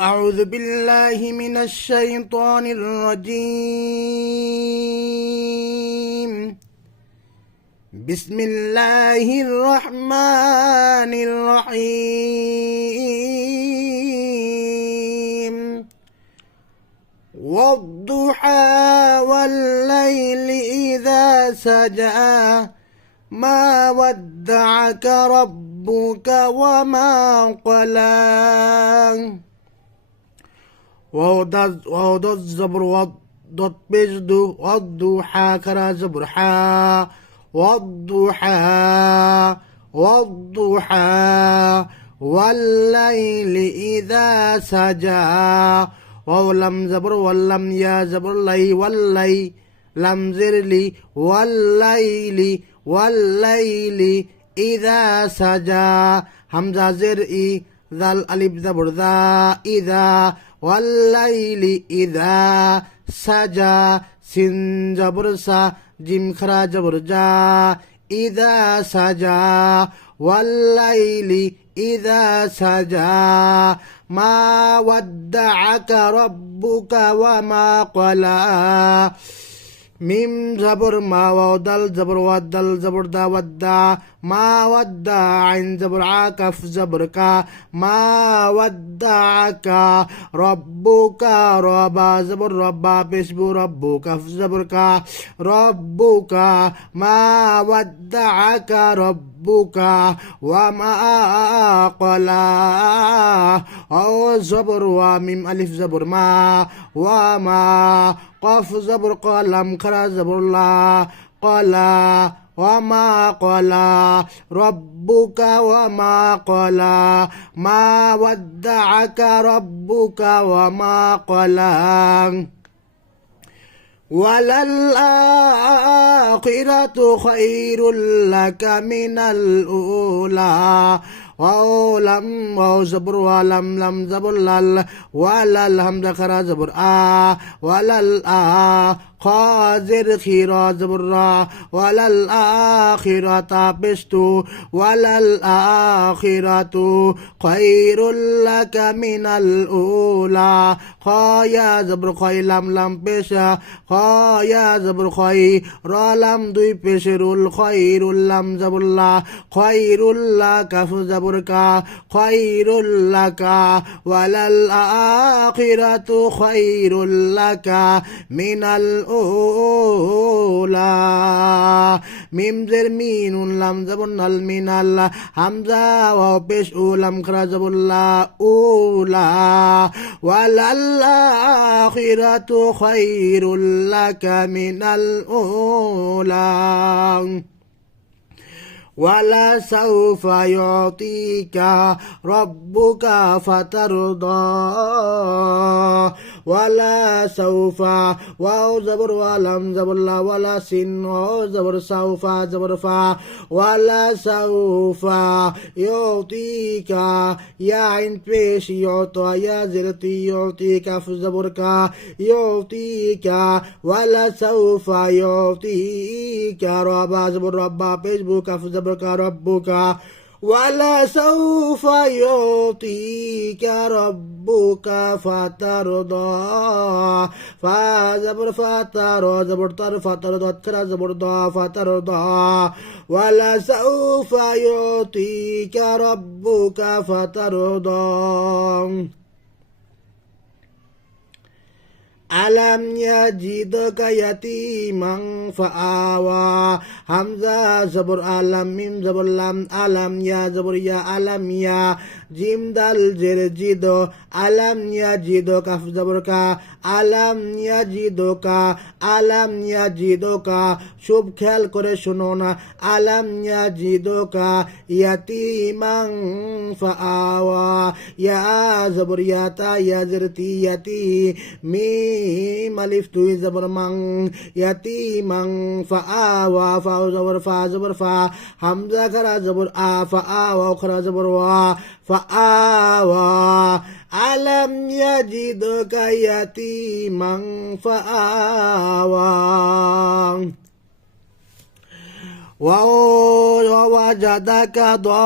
أعوذ بالله من الشيطان الرجيم. بسم الله الرحمن الرحيم. والضحى والليل إذا سجى ما ودعك ربك وما قلى. وضد الزبر وضد بجد والضحى كرا زبر حا والضحى والليل إذا سجى. ولم زبر ولم يا زبر لي واللي لم زرلي والليل إذا سجى. همزة زرئي ذا الألف زبر ذا إذا والليل إذا سجى. سين زبر سا جيم خرا زبر جا إذا سجى. والليل إذا سجى ما ودعك ربك وما قلى. ميم زبر ما ودل زبر ودل زبر دا ودا ما ودع عين زبر عاكف زبر كا ما ودعك ربك ربا زبر ربا بسبو ربك زبر كا ربك ما ودعك ربك وما قلى. أو زبر وميم ألف زبر ما وما قاف زبر قلم كرا زبر لا قلا وما قلا ربك وما قلا ما ودعك ربك وما قلا. وللآخرة خير لك من الأولى. ولم وزبر ولم لم زبر لل ولل همزة خرا زبر ولل خازر خيرا زبر وللآخرة بستو وللآخرة خير لك من الأولى. خايا زبر خي لم لم بشا خايا زبر خي را لم دوي بشر الخير لم زبر لا خير لك فزبر كا خير لك وللآخرة خير لك من الأولى. ميم زر مين لم زبر نل من الله همزة وبش لم خرا زبر لا أولى. وللآخرة خير لك من الأولى. ولا سوف يعطيك ربك فترضى. ولا سوف واو زبر ولم زبر لا ولا سين واو زبر سوف زبر فا ولا سوف يعطيك يا عين بيش يعطى يا زرتي يعطيك فزبرك يعطيك ولا سوف يعطيك ربا زبر ربا بيش بوك فزبرك ربك ولا سوف يعطيك ربك فترضى. فزبر فتر زبر طر فترضى ترى زبر ضا فترضى. ولا سوف يعطيك ربك فترضى. ألم يجدك يتيما فآوى. همزة زبر ألم ميم زبر لم ألم يا زبر يا ألم يا جيم دال زر جدو ألم يجدك كف زبر كا ألم يجدك ألم يجدك শুভ খেয়াল করে শোনো না ألم يجدك يتيما فآوى. يا زبر يا تا يا زرتي يتي ميم ألف توي زبر من يتيما فآوى. فاو زبر فا زبر فا همزة خرا زبر فآوى خرا زبر وا فآوى. ألم يجدك يتيما فآوى. ووجدك ضالا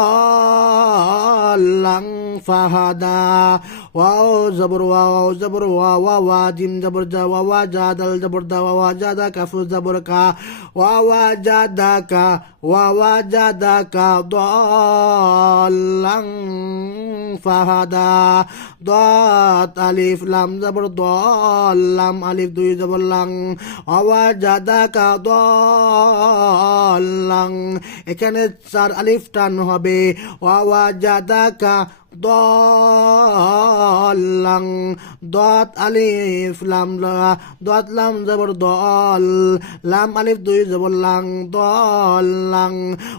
فهدى واو زبر واو زبر واو جيم زبر جا ووجد الزبر دا ووجدك ف زبر كا ووجدك ضالا فهدى ضاد ألف لام زبر ضال لام ألف দুই زبر لام ووجدك ضالا এখানে চার আলিফ টান হবে ওয়াজাদাকা ضالا ضاد ألف لام ضاد لام زبر ضال لام ألف দুই زبر لام ضالا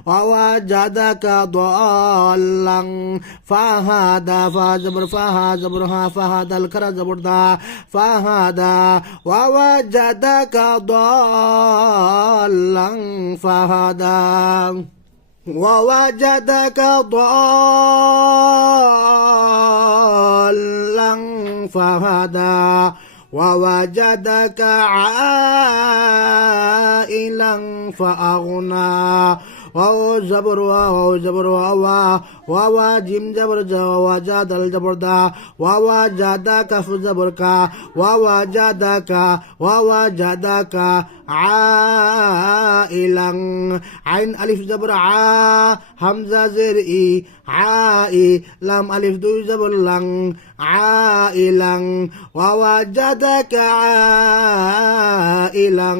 ووجدك ضالا فهدى فا زبر فها زبر ها فهدى الكرا زبر دا فهدى ووجدك ضالا فهدى ووجدك ضالا فهدى ووجدك عائلا فأغنى واو زبر واو زبر واو جيم زبر جا وجد الزبر دا ووجدك ف زبر كا ووجدك عائلا عين ألف زبر همزة زر إي عائي لام ألف دو زبر لن عائلا ووجدك عائلا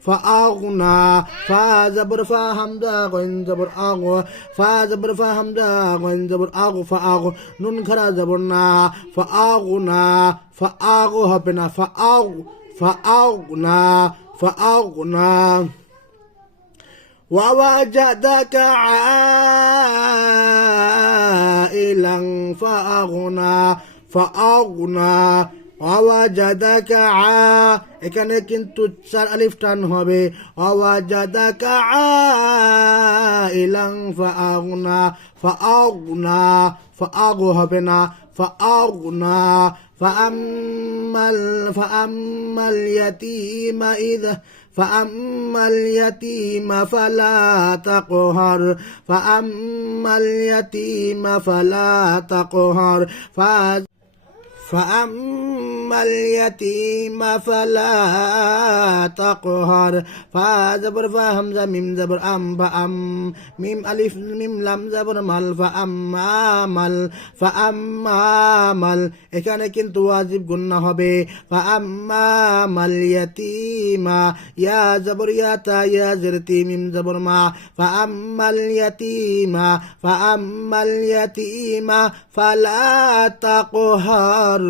فأغنى فا زبر فا همزة غين زبر أغو فا زبر فا همزة غين زبر أغو فأغو نون خرا زبرنا فأغنى فأغو هبنا فأغنى ووجدك عائلا فأغنى ووجدك এখানে কিন্তু চার আলিফ টান হবে ووجدك عائلا فأغنى হবে না فأغنى فأما اليتيم إذا فأما اليتيم فلا تقهر فأما اليتيم فلا تقهر فأما اليتيم فلا تقهر فا زبر فا همزة ميم زبر أم فأم ميم ألف ميم لام زبر مل فأمامل এখানে কিন্তু ওয়াজিব গুন্না হবে فأمامل يتيم يا زبر يا تا يا زرتي ميم زبر ما فأمال يتيم فلا تقهر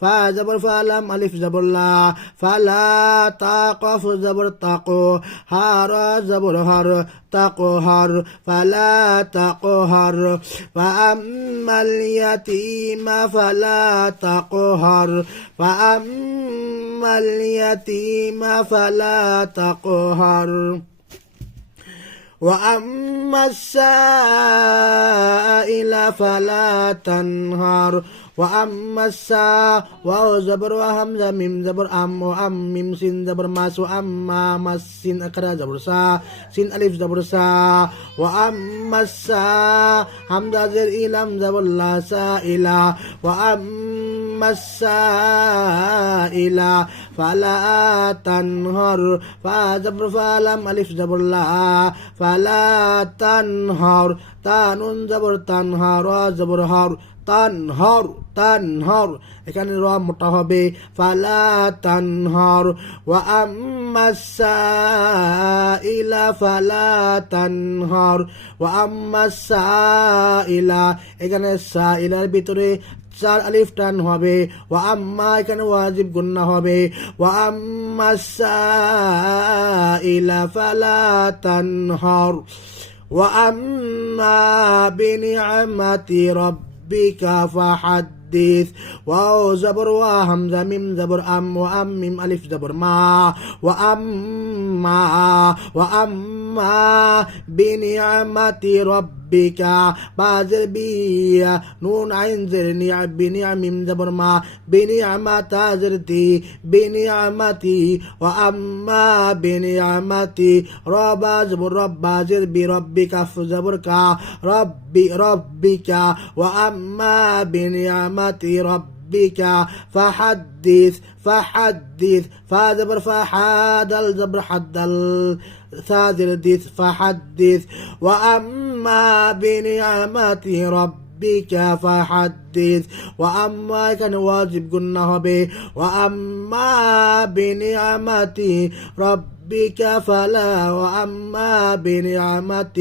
فا زبر فا لام ألف زبر لا فلا تقف زبر تقو هار زبر هر تقهر فلا تقهر فأما اليتيم فلا تقهر فأما اليتيم فلا تقهر وأما السائل فلا تنهر وأما واو زبر وهمزة ميم زبر وأم ميم سين زبر ماس وأما مس سين أكرا زبر سين ألف زبر وأما همزة زر إلام زبر لا سائلة وأما السائل فلا تنهر فا زبر فلام ألف زبر لا فلا تنهر تانون زبر تنهر زبر هر তানহর এখানে র মোটা হবে ফালা তানহর ওয়া আম্মাস সাইলা ফালা তানহর ওয়া আম্মাস সাইলা এখানে সাইলার ভিতরে চার আলিফ টান হবে ওয়া আম্মা এখানে ওয়াজিব গুন্না হবে ওয়া আম্মাস সাইলা ফালা তানহর ওয়া আম্মা বিনি'মাতি ربك فحدث واو زبر وهمزة ميم زبر أم وأم ميم ألف زبر ما وأما بنعمة ربك রব্বিকা বাজের বিয়া নুন আইন জের নিয়া বিনিয়ামিম জবর মা বিনিয়ামাতা জের তি বিনিয়ামাতি ওয়া আম্মা বিনিয়ামাতি রবা জবর রব্বা জের বি রব্বিকা জবর কা রব্বি রব্বিকা ওয়া আম্মা বিনিয়ামাতি রব্বিকা ফাহাদ্দিস فحدث فادبر فحاد الجبر حد الثادر ديث فحدث وأما بنعمة ربك فحدث وأما كان واجب قلنا به وأما بنعمة ربك فلا وأما بنعمة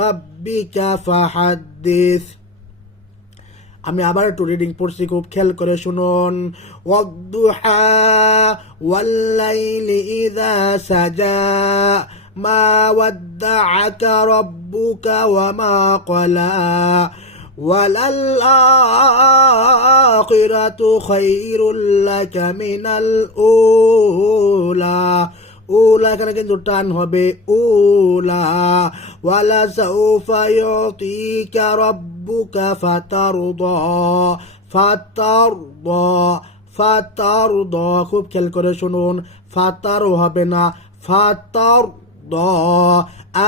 ربك فحدث আমি আবার একটু রিডিং পড়ছি, খুব খেয়াল করে শুনুন। ওয়াদ্দুহা ওয়াল্লাইলি ইযা সাজা মা ওয়াদ্দাআকা রাব্বুকা ওয়া মা ক্বালা ওয়ালাল আখিরাতু খায়রুল লাকা মিনাল উলা। উলা এখানে কিন্তু টান হবে উলা। ওয়ালা সাউফা ইউতিকা রাব্বুকা ফাতারদা ফাতারদা ফাতারদা, খুব খেয়াল করে শুনুন, ফাতারও হবে না, ফাতারদা।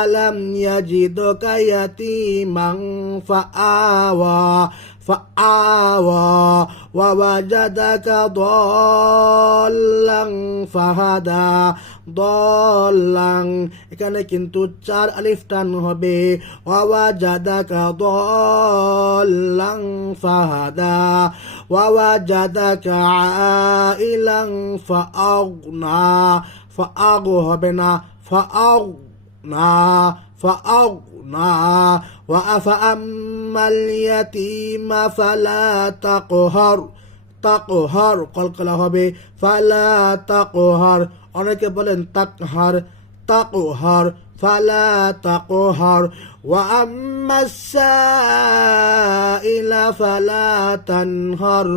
আলাম ইয়াজিদকা ইয়াতীমান ফাআওয়া ফাআওয়া ওয়া ওয়াজাদাকা দাল্লান ফাহাদা দল্লাং, এখানে কিন্তু 4 আলিফ টান হবে। ওয়া ওয়াজাদাকা দল্লাং ফাহাদা ওয়া ওয়াজাদাকা আইলান ফাআগনা, ফাআগ হবে না, ফাআগনা ফাআগনা। وأفأما اليتيم فلا تقهر تقهر কলকলা হবে ফালা তাকহার, অনেকে বলেন তাকহার তাকহার ফালা তাকহার। وأما السائل فلا تنهر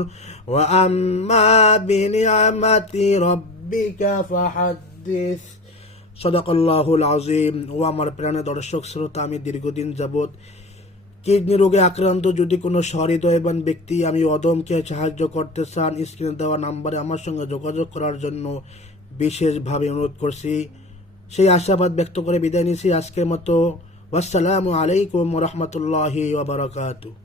وأما بنعمة ربك فحدث। সদাকাল্লাহুল আযীম। ও আমার প্রাণের দর্শক শ্রোতা, আমি দীর্ঘদিন যাবৎ কিডনি রোগে আক্রান্ত। যদি কোনো সহৃদয়বান ব্যক্তি আমি অদমকে সাহায্য করতে চান, স্ক্রিনে দেওয়া নাম্বারে আমার সঙ্গে যোগাযোগ করার জন্য বিশেষভাবে অনুরোধ করছি। সেই আশাবাদ ব্যক্ত করে বিদায় নিছি আজকের মতো। আসসালামু আলাইকুম ওয়া রাহমাতুল্লাহি ওয়া বারাকাতুহু।